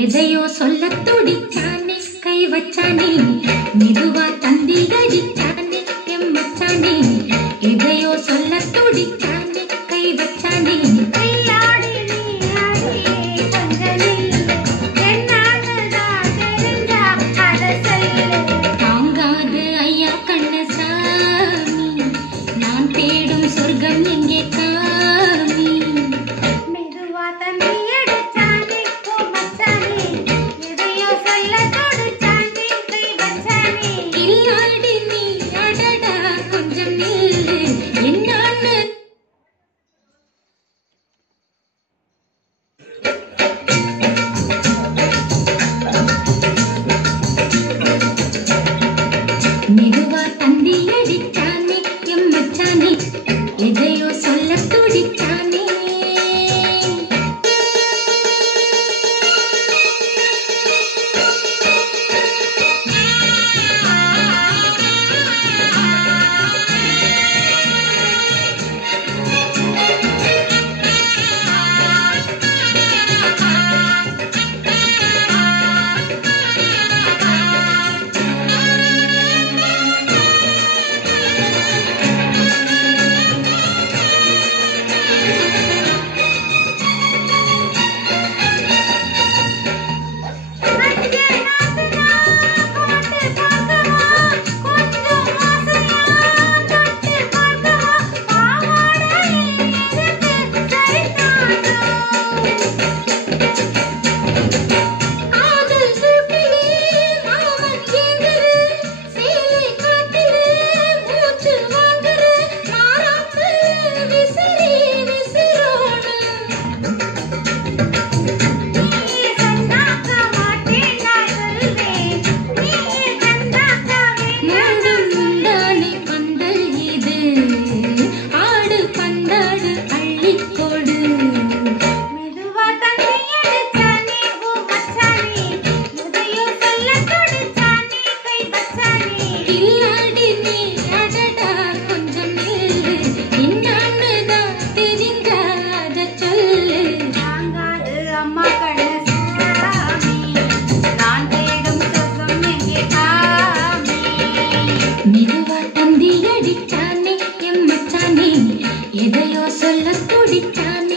எதையோ சொல்ல துடிச்சானே கை வச்சானே மெதுவா தந்தி அடிச்சானே எம் மச்சானே எதையோ சொல்ல துடிச்சானே கை வச்சானே தாங்காது ஐயா கண்ணசாமி நான் தேடும் சொர்க்கம் எங்கே காமி மெதுவா தந்தி அடிச்சானே ஓ மச்சானே எதையோ சொல்ல துடிச்சானே கை வச்சானே இல்லாடி நீ அடடா கொஞ்சம் நில்லு என்னான்னு மெதுவா தந்தி அடிச்சானே எம் மச்சானே எதையோ சொல்ல துடிச்சானே மெதுவா தந்தி அடிச்சானே எம் மச்சானே எதையோ சொல்ல துடிச்சானே